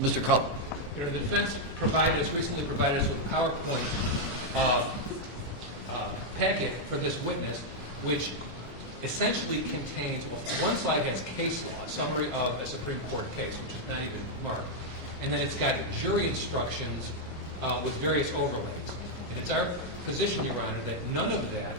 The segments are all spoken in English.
Mr. Cullen. The defense recently provided us with a PowerPoint packet for this witness, which essentially contains, well, one slide has case law, a summary of a Supreme Court case, which is not even marked, and then it's got jury instructions with various overlays. And it's our position, Your Honor, that none of that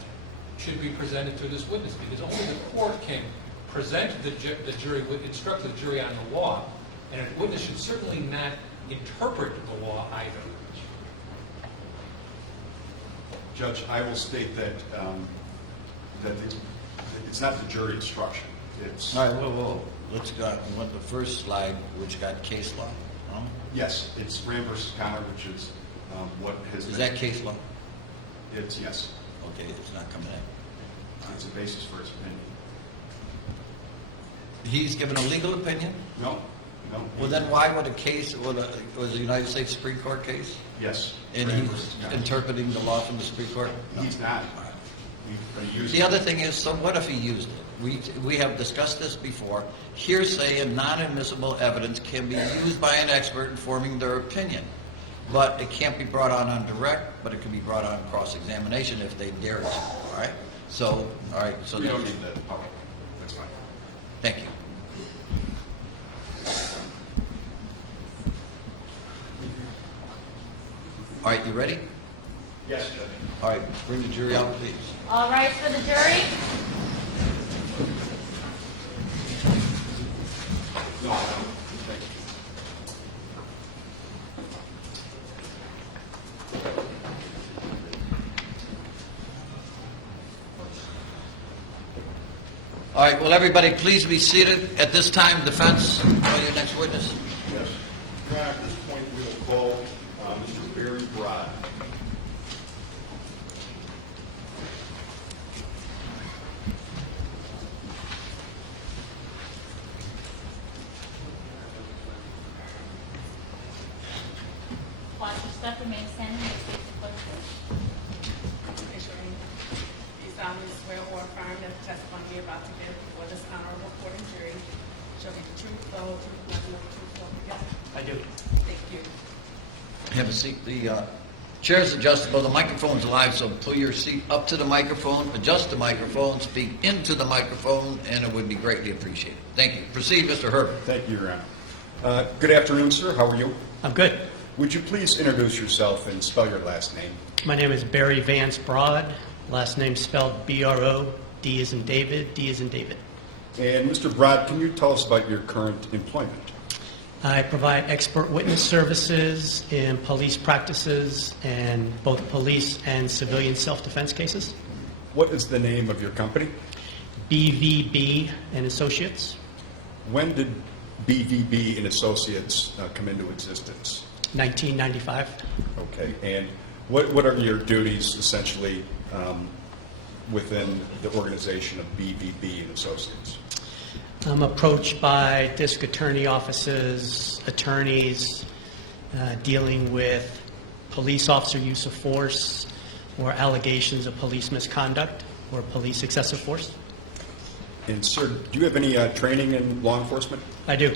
should be presented to this witness, because only the court can present the jury, instruct the jury on the law, and a witness should certainly not interpret the law either. Judge, I will state that it's not the jury instruction. It's All right, whoa. Let's go on the first slide, which got case law. yes, it's Graham versus Connor, which is what has Is been, that case law? It's yes. Okay, it's not coming in. It's a basis for his opinion. He's given a legal opinion? No. Well, then why would a case, was a United States Supreme Court case? Yes. And Graham he's versus Connor. interpreting the law from the Supreme Court? No. He's not. He used The other thing is, so what if he used it? We have discussed this before. Hearsay and non-admissible evidence can be used by an expert in forming their opinion, but it can't be brought on direct, but it can be brought on cross-examination if they dare to, all right? So, all right, so We don't that's, need that. Okay, that's fine. thank you. All right, you ready? Yes, Judge. All right, bring the jury out, please. All right, for the jury. No, thank you. All right, will everybody please be seated? At this time, defense, call your next witness. Yes. Your Honor, at this point, we will call Mr. Barry Brodd. Watch your step, remain standing, and state the court Raise your hand. Do you solemnly swear or affirm that the testimony you're about to give before this honorable court and jury shall be the truth, the whole truth, nothing but the truth, so help you God? I do. Thank you. Have a seat. The chair is adjustable. The microphone's live, so pull your seat up to the microphone, adjust the microphone, speak into the microphone, and it would be greatly appreciated. Thank you. Proceed, Mr. Herbert. Thank you, Your Honor. Good afternoon, sir. How are you? I'm good. Would you please introduce yourself and spell your last name? My name is Barry Vance Brodd. Last name spelled B-R-O, D as in David, D as in David. And Mr. Brodd, can you tell us about your current employment? I provide expert witness services in police practices and both police and civilian self-defense cases. What is the name of your company? BVB and Associates, When did BVB and Associates come into existence? 1995. Okay, and what are your duties essentially within the organization of BVB and Associates? I'm approached by district attorney offices, attorneys, dealing with police officer use of force or allegations of police misconduct or police excessive force. And sir, do you have any training in law enforcement? I do.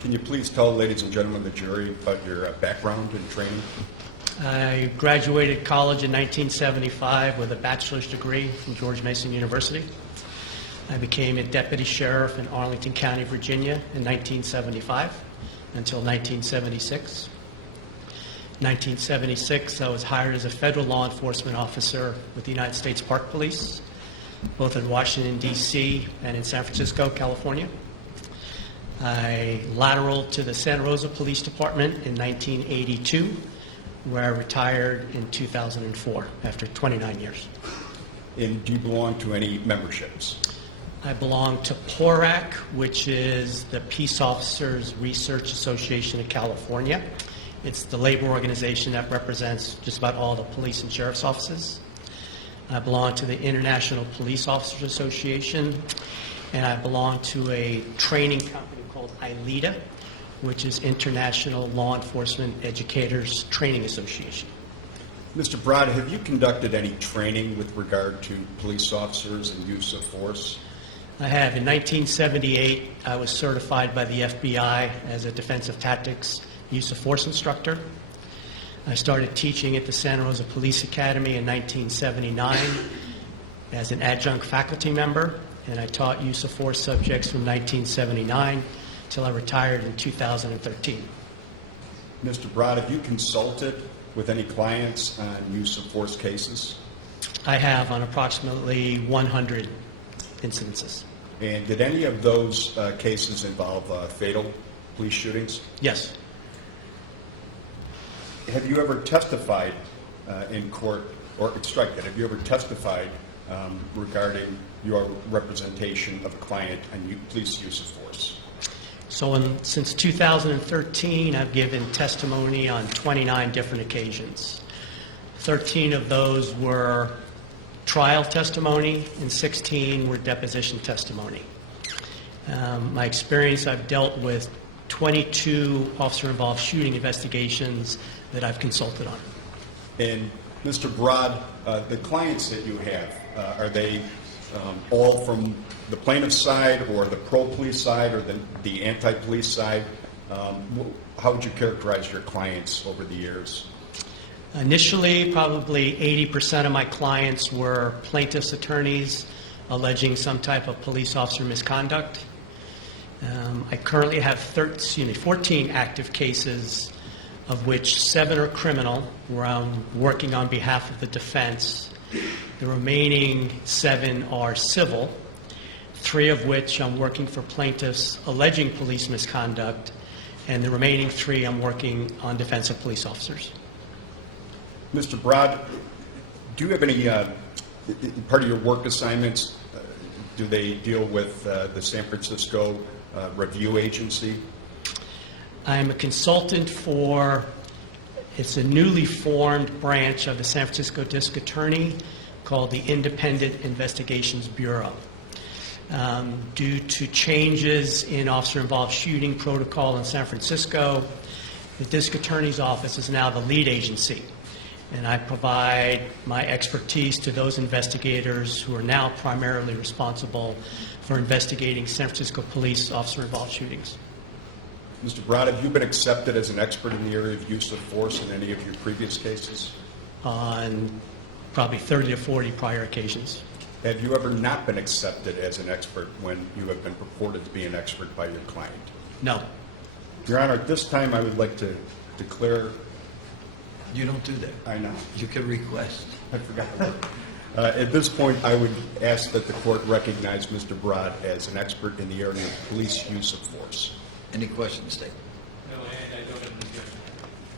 Can you please tell ladies and gentlemen of the jury about your background and training? I graduated college in 1975 with a bachelor's degree from George Mason University. I became a deputy sheriff in Arlington County, Virginia in 1975 until 1976. 1976, I was hired as a federal law enforcement officer with the United States Park Police, both in Washington, D.C. and in San Francisco, California. I lateraled to the Santa Rosa Police Department in 1982, where I retired in 2004 after 29 years. And do you belong to any memberships? I belong to PORAC, which is the Peace Officers Research Association of California. It's the labor organization that represents just about all the police and sheriff's offices. I belong to the International Police Officers Association, and I belong to a training company called ILETA, which is International Law Enforcement Educators Training Association. Mr. Brodd, have you conducted any training with regard to police officers and use of force? I have. In 1978, I was certified by the FBI as a defensive tactics use of force instructor. I started teaching at the Santa Rosa Police Academy in 1979 as an adjunct faculty member, and I taught use of force subjects from 1979 till I retired in 2013. Mr. Brodd, have you consulted with any clients on use of force cases? I have on approximately 100 incidences. And did any of those cases involve fatal police shootings? Yes. Have you ever testified in court, or strike that, have you ever testified regarding your representation of a client on police use of force? So since 2013, I've given testimony on 29 different occasions. 13 of those were trial testimony, and 16 were deposition testimony. My experience, I've dealt with 22 officer-involved shooting investigations that I've consulted on. And Mr. Brodd, the clients that you have, are they all from the plaintiff's side or the pro-police side or the anti-police side? How would you characterize your clients over the years? Initially, probably 80% of my clients were plaintiff's attorneys alleging some type of police officer misconduct. I currently have 14 active cases, of which 7 are criminal, where I'm working on behalf of the defense. The remaining 7 are civil, 3 of which I'm working for plaintiffs alleging police misconduct, and the remaining 3 I'm working on defense of police officers. Mr. Brodd, do you have any part of your work assignments, do they deal with the San Francisco Review Agency? I'm a consultant for, it's a newly formed branch of the San Francisco District Attorney called the Independent Investigations Bureau. Due to changes in officer-involved shooting protocol in San Francisco, the District Attorney's Office is now the lead agency. And I provide my expertise to those investigators who are now primarily responsible for investigating San Francisco police officer-involved shootings. Mr. Brodd, have you been accepted as an expert in the area of use of force in any of your previous cases? On probably 30 to 40 prior occasions. Have you ever not been accepted as an expert when you have been purported to be an expert by your client? No. Your Honor, at this time I would like to declare... You don't do that. I know. You can request. I forgot the word. At this point, I would ask that the court recognize Mr. Brodd as an expert in the area of police use of force. Any questions, State? No, I don't have an objection.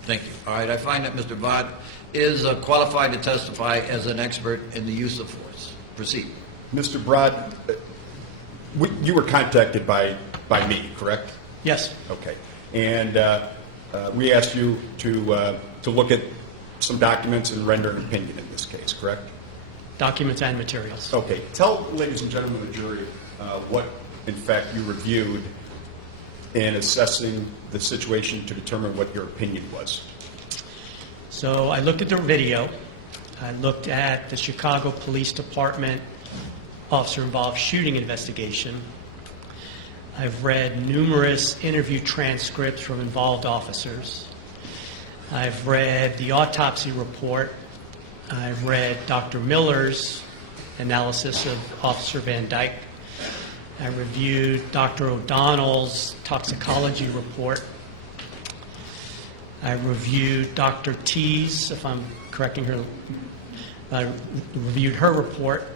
Thank you. All right, I find that Mr. Brodd is qualified to testify as an expert in the use of force. Proceed. Mr. Brodd, you were contacted by me, correct? Yes. Okay. And we asked you to look at some documents and render an opinion in this case, correct? Documents and materials. Okay. Tell, ladies and gentlemen of the jury, what, in fact, you reviewed in assessing the situation to determine what your opinion was. So I looked at the video. I looked at the Chicago Police Department officer-involved shooting investigation. I've read numerous interview transcripts from involved officers. I've read the autopsy report. I've read Dr. Miller's analysis of Officer Van Dyke. I reviewed Dr. O'Donnell's toxicology report. I reviewed Dr. T's, if I'm correcting her, I reviewed her report.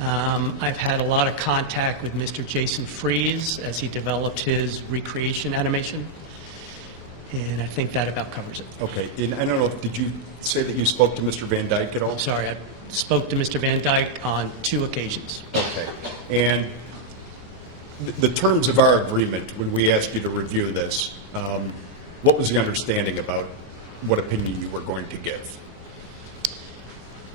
I've had a lot of contact with Mr. Jason Freeze as he developed his recreation animation, and I think that about covers it. Okay. And I don't know, did you say that you spoke to Mr. Van Dyke at all? Sorry, I spoke to Mr. Van Dyke on 2 occasions. Okay. And the terms of our agreement, when we asked you to review this, what was the understanding about what opinion you were going to give?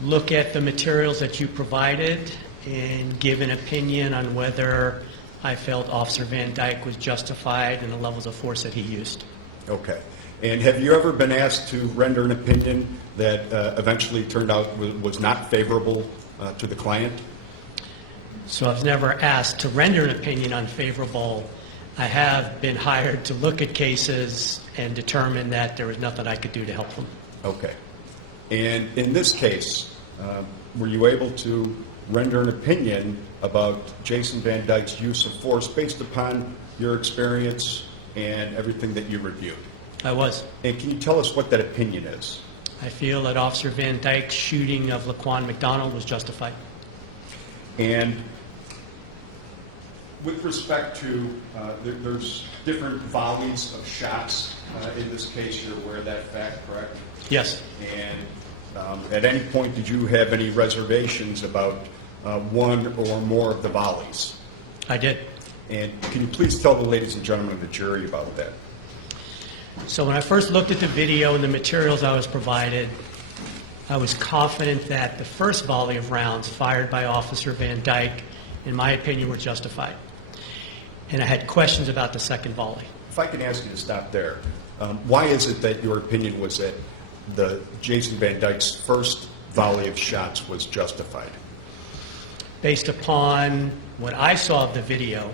Look at the materials that you provided and give an opinion on whether I felt Officer Van Dyke was justified in the levels of force that he used. Okay. And have you ever been asked to render an opinion that eventually turned out was not favorable to the client? So I was never asked to render an opinion unfavorable. I have been hired to look at cases and determined that there was nothing I could do to help him. Okay. And in this case, were you able to render an opinion about Jason Van Dyke's use of force based upon your experience and everything that you reviewed? I was. And can you tell us what that opinion is? I feel that Officer Van Dyke's shooting of Laquan McDonald was justified. And with respect to, there's different volleys of shots in this case. You're aware of that fact, correct? Yes. And at any point, did you have any reservations about one or more of the volleys? I did. And can you please tell the ladies and gentlemen of the jury about that? So when I first looked at the video and the materials I was provided, I was confident that the first volley of rounds fired by Officer Van Dyke, in my opinion, were justified. And I had questions about the second volley. If I can ask you to stop there, why is it that your opinion was that the Jason Van Dyke's first volley of shots was justified? Based upon what I saw of the video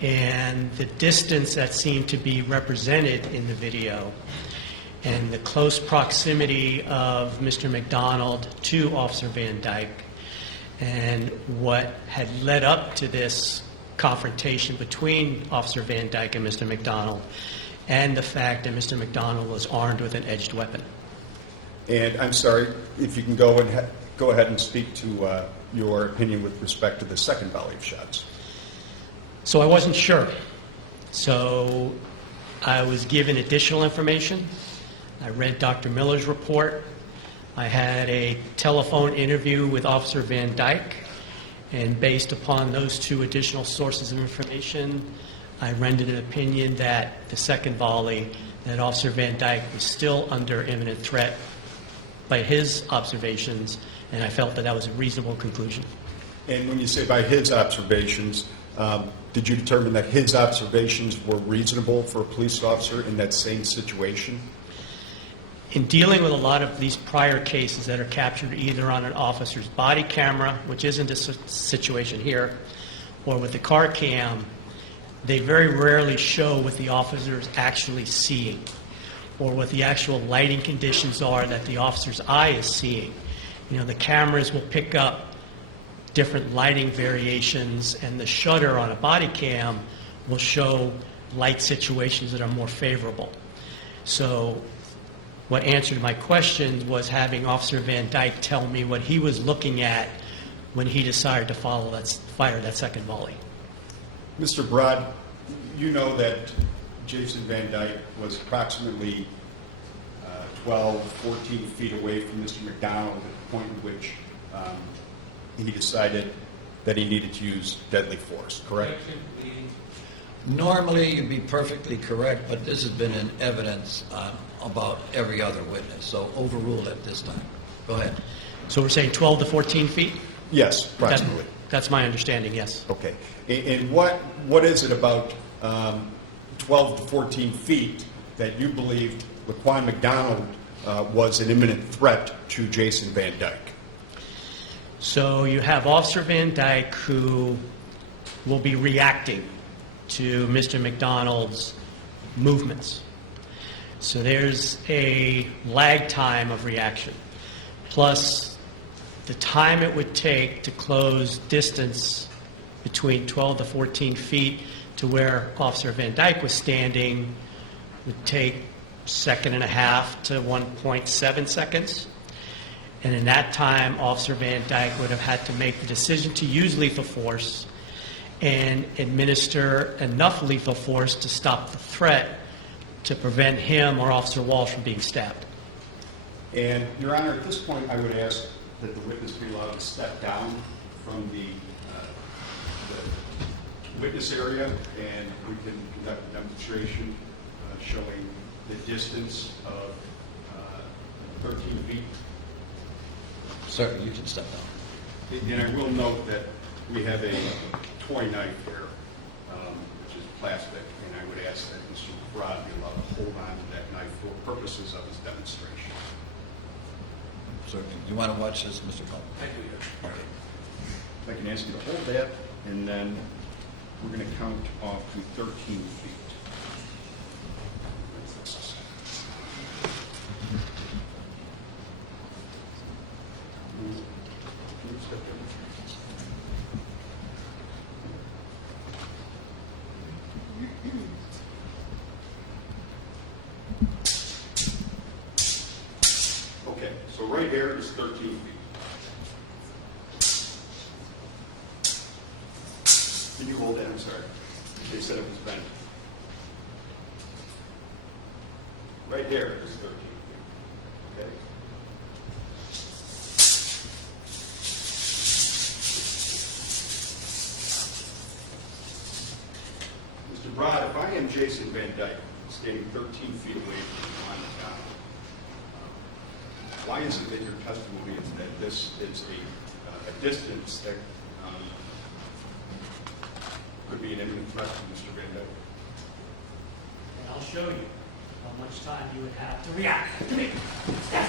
and the distance that seemed to be represented in the video and the close proximity of Mr. McDonald to Officer Van Dyke and what had led up to this confrontation between Officer Van Dyke and Mr. McDonald, and the fact that Mr. McDonald was armed with an edged weapon. And I'm sorry, if you can go ahead and speak to your opinion with respect to the second volley of shots. So I wasn't sure. So I was given additional information. I read Dr. Miller's report. I had a telephone interview with Officer Van Dyke, and based upon those two additional sources of information, I rendered an opinion that the second volley, that Officer Van Dyke was still under imminent threat by his observations, and I felt that that was a reasonable conclusion. And when you say by his observations, did you determine that his observations were reasonable for a police officer in that same situation? In dealing with a lot of these prior cases that are captured either on an officer's body camera, which isn't a situation here, or with the car cam, they very rarely show what the officer is actually seeing or what the actual lighting conditions are that the officer's eye is seeing. You know, the cameras will pick up different lighting variations, and the shutter on a body cam will show light situations that are more favorable. So what answered my question was having Officer Van Dyke tell me what he was looking at when he decided to fire that second volley. Mr. Brodd, you know that Jason Van Dyke was approximately 12, 14 feet away from Mr. McDonald at the point in which he decided that he needed to use deadly force, correct? Normally, you'd be perfectly correct, but this has been in evidence about every other witness, so overruled at this time. Go ahead. So we're saying 12 to 14 feet? Yes, approximately. That's my understanding, yes. Okay. And what is it about 12 to 14 feet that you believed Laquan McDonald was an imminent threat to Jason Van Dyke? So you have Officer Van Dyke who will be reacting to Mr. McDonald's movements. So there's a lag time of reaction, plus the time it would take to close distance between 12 to 14 feet to where Officer Van Dyke was standing would take 1.5 to 1.7 seconds. And in that time, Officer Van Dyke would have had to make the decision to use lethal force and administer enough lethal force to stop the threat to prevent him or Officer Walsh from being stabbed. And, Your Honor, at this point, I would ask that the witness be allowed to step down from the witness area, and we can conduct a demonstration showing the distance of 13 feet. Certainly, you can step down. And I will note that we have a toy knife here, which is plastic, and I would ask that Mr. Brodd be allowed to hold on to that knife for purposes of his demonstration. Certainly. You want to watch this, Mr. Cullen? I do, yeah. Okay. If I can ask you to hold that, and then we're going to count off to 13 feet. Okay, so right here is 13 feet. Can you hold that? I'm sorry. They said it was bent. Right here is 13 feet. Okay? Mr. Brodd, if I am Jason Van Dyke, standing 13 feet away from the line of God, why is it that your testimony is that this is a distance that could be an imminent threat to Mr. Van Dyke? And I'll show you how much time you would have to react to me. Step.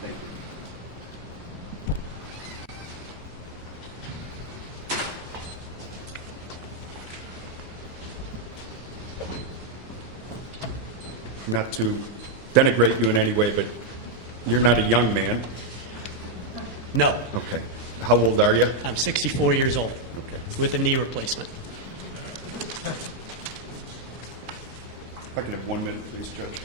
Thank you. Not to denigrate you in any way, but you're not a young man. No, Okay. How old are you? I'm 64 years old Okay. with a knee replacement. If I can have 1 minute, please, Judge.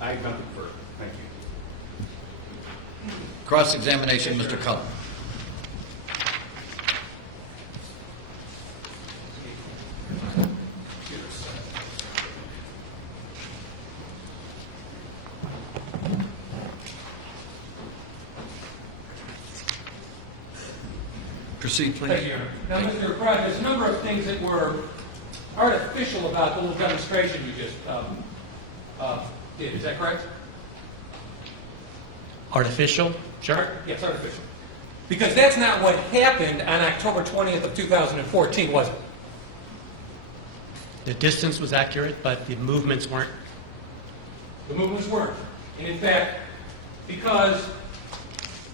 I have nothing further. Thank you. Cross-examination, Mr. Cullen. Proceed, please. Thank you. Now, Mr. Brodd, there's a number of things that were artificial about the little demonstration you just did. Is that correct? Artificial? Sure. Yes, artificial. Because that's not what happened on October 20th of 2014, was it? The distance was accurate, but the movements weren't. The movements weren't. And in fact, because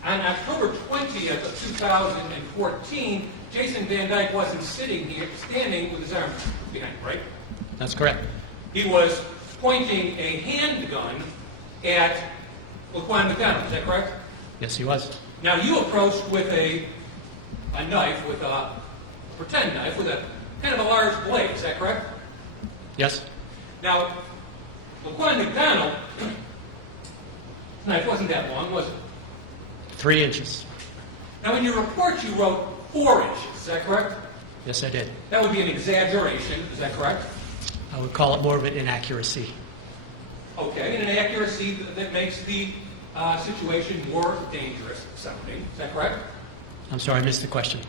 on October 20th of 2014, Jason Van Dyke wasn't sitting here, standing with his arms behind him, right? That's correct. He was pointing a handgun at Laquan McDonald, is that correct? Yes, he was. Now, you approached with a knife, with a pretend knife, with a kind of a large blade, is that correct? Yes? Now, Laquan McDonald, knife wasn't that long, was it? 3 inches. Now, in your report, you wrote 4 inches, is that correct? Yes, I did. That would be an exaggeration, is that correct? I would call it more of an inaccuracy. Okay, and an accuracy that makes the situation more dangerous sounding, is that correct? I'm sorry, I missed the question.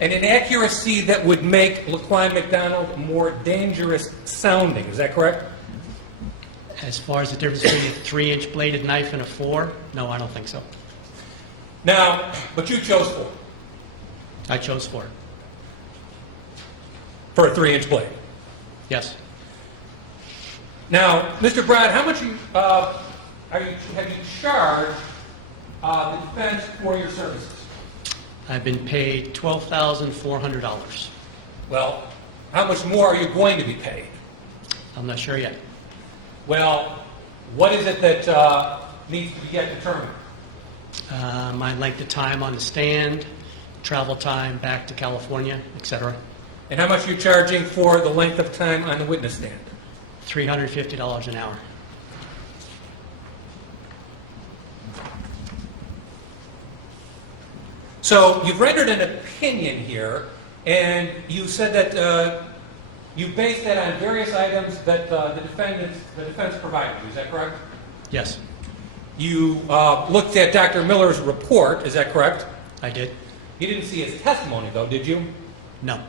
An inaccuracy that would make Laquan McDonald more dangerous sounding, is that correct? As far as the difference between a 3-inch bladed knife and a 4, no, I don't think so. Now, but you chose 4 I chose 4. for a 3-inch blade. Yes. Now, Mr. Brodd, how much have you charged the defense for your services? I've been paid $12,400. Well, how much more are you going to be paid? I'm not sure yet. Well, what is it that needs to be yet determined? My length of time on the stand, travel time back to California, etc. And how much are you charging for the length of time on the witness stand? $350 an hour. So you've rendered an opinion here, and you said that you based that on various items that the defense provided you. Is that correct? Yes, You looked at Dr. Miller's report. Is that correct? I did. You didn't see his testimony, though, did you? No,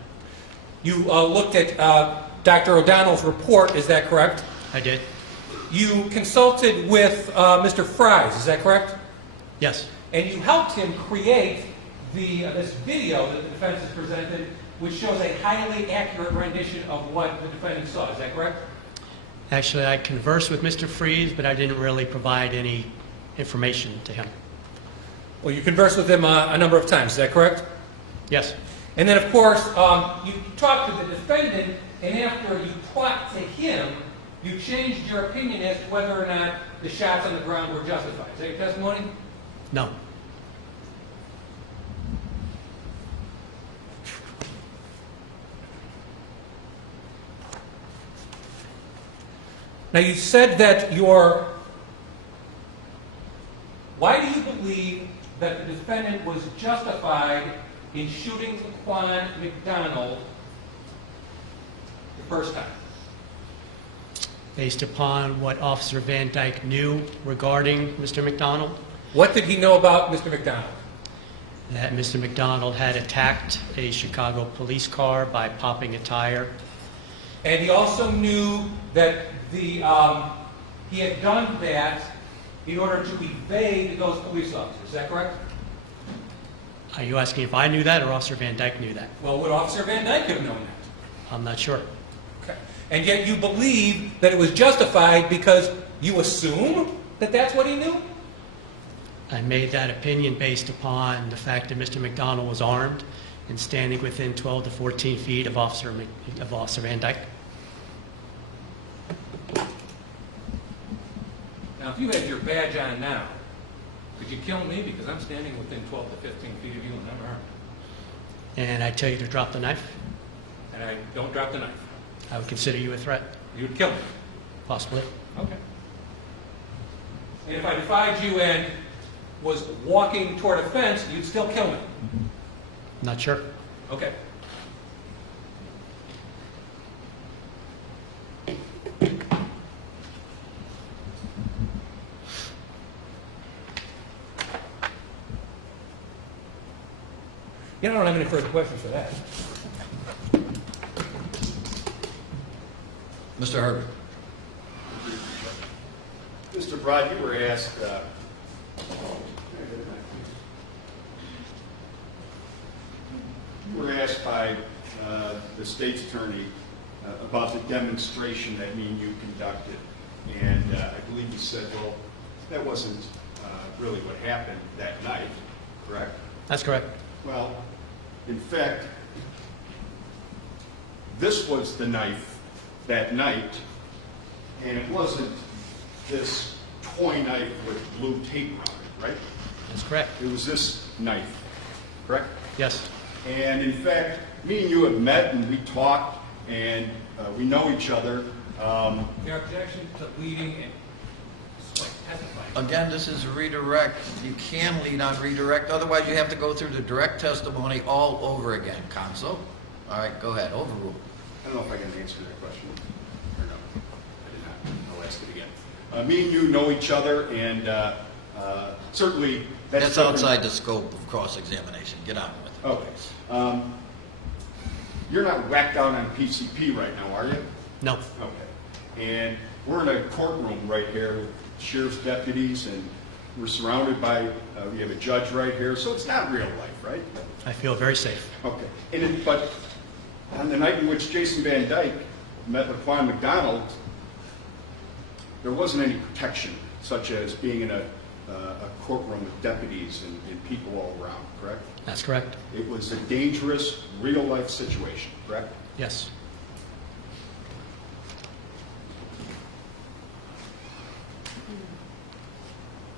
You looked at Dr. O'Donnell's report. Is that correct? I did. You consulted with Mr. Fries. Is that correct? Yes, And you helped him create this video that the defense has presented, which shows a highly accurate rendition of what the defendant saw. Is that correct? actually, I conversed with Mr. Freeze, but I didn't really provide any information to him. Well, you conversed with him a number of times. Is that correct? Yes, And then, of course, you talked to the defendant, and after you talked to him, you changed your opinion as to whether or not the shots on the ground were justified. Is that your testimony? No. Now, you said that why do you believe that the defendant was justified in shooting Laquan McDonald the first time? Based upon what Officer Van Dyke knew regarding Mr. McDonald, What did he know about Mr. McDonald? that Mr. McDonald had attacked a Chicago police car by popping a tire. And he also knew that he had done that in order to evade those police officers. Is that correct? Are you asking if I knew that or Officer Van Dyke knew that? Well, would Officer Van Dyke have known that? I'm not sure. Okay. And yet you believe that it was justified because you assume that that's what he knew? I made that opinion based upon the fact that Mr. McDonald was armed and standing within 12 to 14 feet of Officer Van Dyke. Now, if you had your badge on now, could you kill me? Because I'm standing within 12 to 15 feet of you and I'm armed. And I tell you to drop the knife, And I don't drop the knife. I would consider you a threat, You'd kill me. possibly. Okay. And if I defied you and was walking toward a fence, you'd still kill me. Not sure. Okay. I don't have any further questions for that. Mr. Herbert. Mr. Brodd, you were asked, by the state's attorney about the demonstration that me and you conducted. And I believe you said, well, that wasn't really what happened that night, correct? That's correct. Well, in fact, this was the knife that night, and it wasn't this toy knife with blue tape on it, right? That's correct. It was this knife, correct? Yes. And in fact, me and you have met and we talked and we know each other. Your objection to leading and testifying. Again, this is redirect. You can lead on redirect, otherwise you have to go through the direct testimony all over again. Counsel? All right, go ahead, overrule. I don't know if I can answer that question or no. I did not. I'll ask it again. Me and you know each other, and certainly That's something- outside the scope of cross-examination. Get on with it. Okay. You're not whacked out on PCP right now, are you? No. Okay. And we're in a courtroom right here with sheriff's deputies, and we're surrounded by, we have a judge right here, so it's not real life, right? I feel very safe. Okay. But on the night in which Jason Van Dyke met Laquan McDonald, there wasn't any protection, such as being in a courtroom with deputies and people all around, correct? That's correct. It was a dangerous, real-life situation, correct? Yes.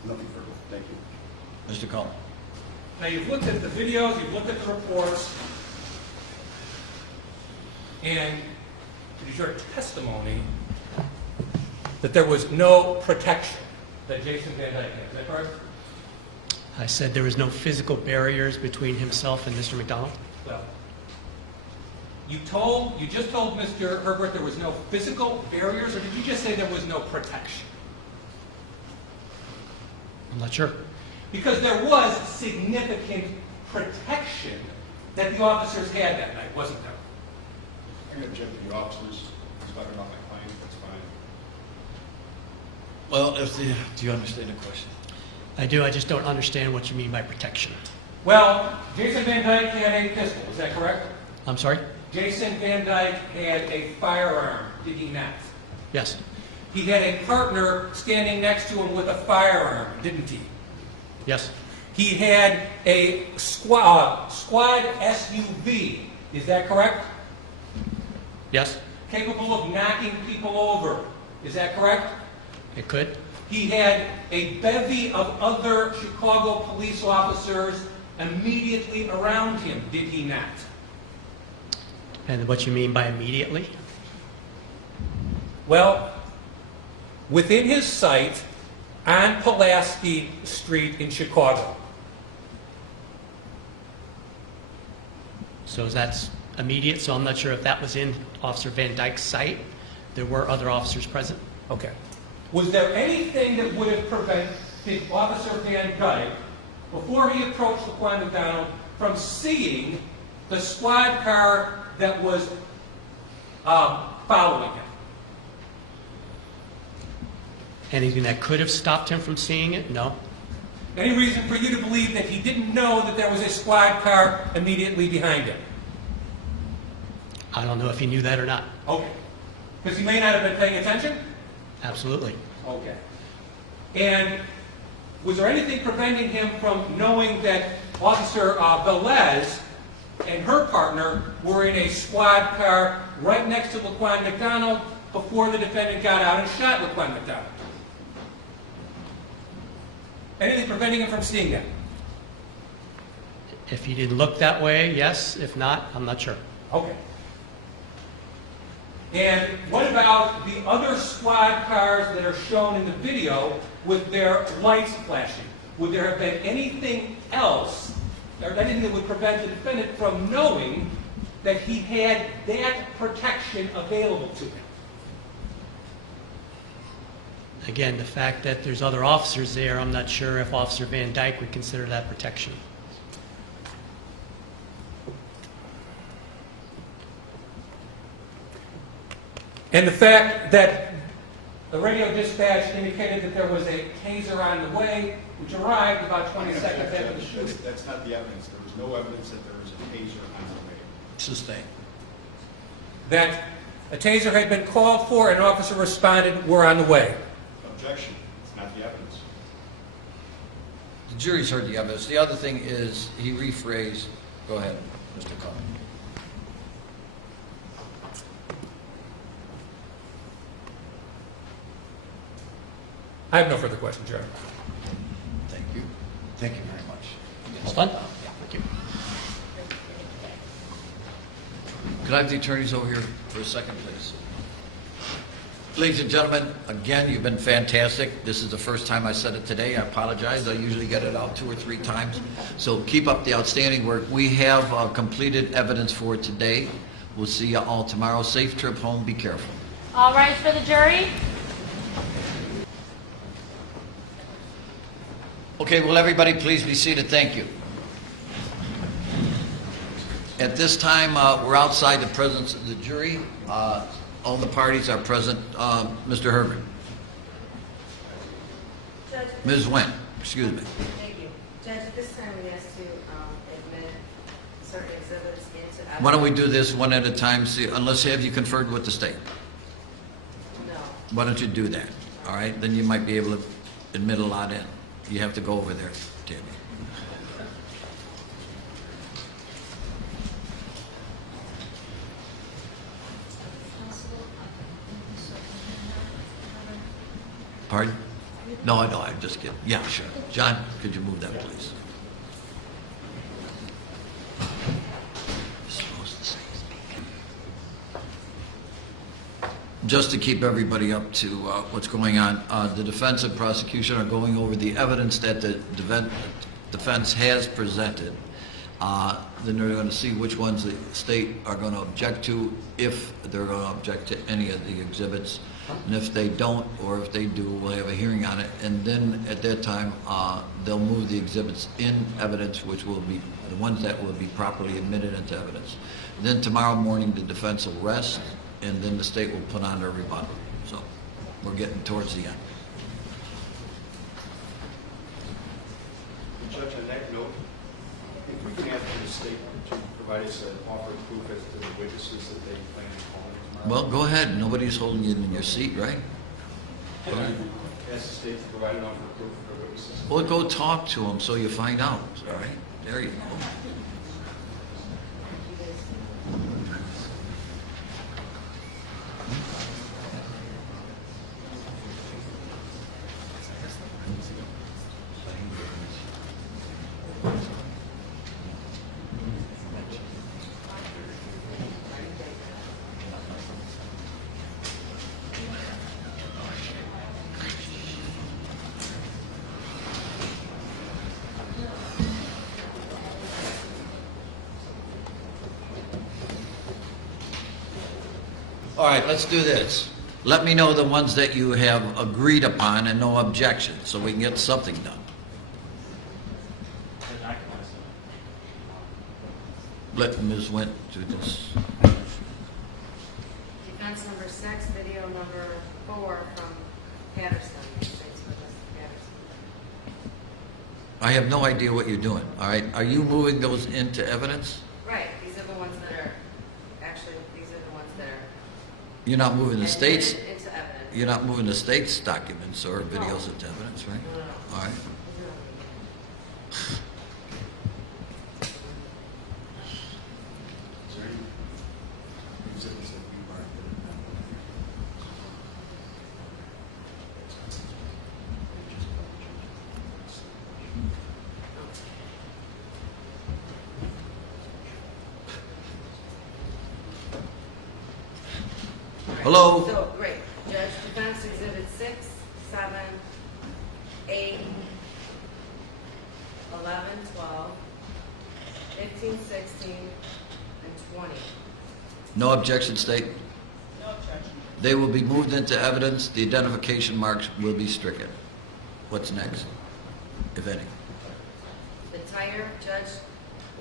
Nothing further. Thank you. Mr. Cohen. Now, you've looked at the videos, you've looked at the reports, and it is your testimony that there was no protection that Jason Van Dyke had. Is that correct? I said there was no physical barriers between himself and Mr. McDonald. Well, you just told Mr. Herbert there was no physical barriers, or did you just say there was no protection? I'm not sure. Because there was significant protection that the officers had that night, wasn't there? I'm going to object to the officers talking about my client. That's fine. Well, do you understand the question? I do. I just don't understand what you mean by protection. Well, Jason Van Dyke had a pistol, is that correct? I'm sorry? Jason Van Dyke had a firearm, did he not? Yes. He had a partner standing next to him with a firearm, didn't he? Yes. He had a squad SUV, is that correct? Yes. Capable of knocking people over, Is that correct? It could. He had a bevy of other Chicago police officers immediately around him, did he not? And what you mean by immediately? Well, within his sight on Pulaski Street in Chicago. So that's immediate, so I'm not sure if that was in Officer Van Dyke's sight. There were other officers present. Okay. Was there anything that would have prevented Officer Van Dyke, before he approached LaQuan McDonald, from seeing the squad car that was following him? Anything that could have stopped him from seeing it? No. Any reason for you to believe that he didn't know that there was a squad car immediately behind him? I don't know if he knew that or not. Okay. Because he may not have been paying attention? Absolutely. Okay. And was there anything preventing him from knowing that Officer Velez and her partner were in a squad car right next to LaQuan McDonald before the defendant got out and shot LaQuan McDonald? Anything preventing him from seeing that? If he didn't look that way, yes. If not, I'm not sure. Okay. And what about the other squad cars that are shown in the video with their lights flashing? Would there have been anything else, or anything that would prevent the defendant from knowing that he had that protection available to him? Again, the fact that there's other officers there, I'm not sure if Officer Van Dyke would consider that protection. And the fact that the radio dispatch indicated that there was a taser on the way, which arrived about 20 seconds after the shooting. That's not the evidence. There was no evidence that there was a taser on the way. Sustained. That a taser had been called for and an officer responded, "We're on the way." Objection. It's not the evidence. The jury's heard the evidence. The other thing is, he rephrased, go ahead, Mr. Cullen. I have no further questions, Your Honor. Thank you. Thank you very much. All done? Thank you. Could I have the attorneys over here for a second, please? Ladies and gentlemen, again, you've been fantastic. This is the first time I said it today. I apologize. I usually get it out 2 or 3 times. So keep up the outstanding work. We have completed evidence for today. We'll see you all tomorrow. Safe trip home. Be careful. All rise for the jury. Okay, will everybody please be seated? Thank you. At this time, we're outside the presence of the jury. All the parties are present. Mr. Herbert. Judge, Ms. Wendt, excuse me. thank you. Judge, at this time we ask to admit certain exhibits into evidence. Why don't we do this one at a time, see, unless have you conferred with the state? No. Why don't you do that? All right, then you might be able to admit a lot in. You have to go over there, Tammy. Pardon? No, I know, I'm just kidding. Yeah, sure. John, could you move that, please? You're supposed to say speak. Just to keep everybody up to what's going on, the defense and prosecution are going over the evidence that the defense has presented. Then they're going to see which ones the state are going to object to, if they're going to object to any of the exhibits. And if they don't, or if they do, we'll have a hearing on it. And then at that time, they'll move the exhibits in evidence, which will be the ones that will be properly admitted into evidence. Then tomorrow morning, the defense will rest, and then the state will put on their rebuttal. So we're getting towards the end. Judge, on that note, if we can ask the state to provide us an offer of proof as to the witnesses that they plan on calling tomorrow. Well, go ahead. Nobody's holding you in your seat, right? Can I ask the state to provide an offer of proof for witnesses? Well, go talk to them so you find out. All right? There you go. All right, let's do this. Let me know the ones that you have agreed upon and no objection, so we can get something done. Let Ms. Went do this. Defense number 6, video number 4 from Patterson. Thanks for this, Patterson. I have no idea what you're doing, all right? Are you moving those into evidence? Right, these are the ones that are, actually, these are the ones that are. You're not moving the state's, admitted into evidence. you're not moving the state's documents or videos into evidence, right? No, no, no. All right. Is there any exhibits that we marked that are not Hello? So, great. Judge, defense exhibit 6, 7, 8, 11, 12, 15, 16, and 20. No objection, state? No objection. They will be moved into evidence. The identification marks will be stricken. What's next, if any? The tire, Judge,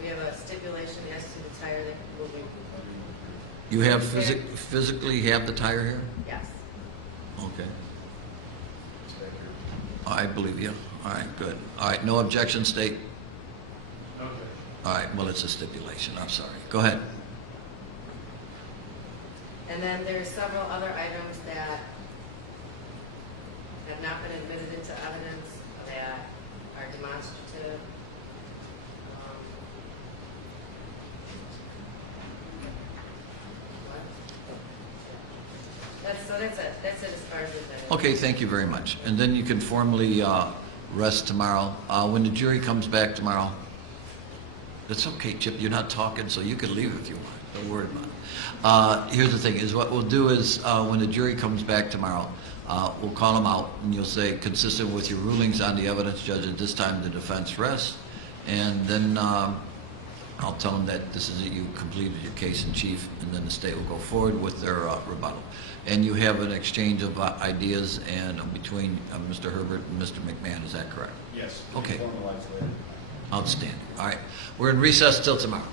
we have a stipulation as to the tire that will be, You have physically have the tire here? yes. Okay. It's back here. I believe you. All right, good. All right, no objection, state? Okay. All right, well, it's a stipulation. I'm sorry. Go ahead. And then there's several other items that have not been admitted into evidence that are demonstrative. What? That's it as far as the evidence. Okay, thank you very much. And then you can formally rest tomorrow. When the jury comes back tomorrow, it's okay, Chip, you're not talking, so you can leave if you want. Don't worry about it. Here's the thing, is what we'll do is, when the jury comes back tomorrow, we'll call them out, and you'll say, consistent with your rulings on the evidence, Judge, at this time, the defense rests. And then I'll tell them that this is it, you completed your case in chief, and then the state will go forward with their rebuttal. And you have an exchange of ideas and between Mr. Herbert and Mr. McMahon, is that correct? Yes. Okay. Formalized later. Outstanding. All right. We're in recess till tomorrow.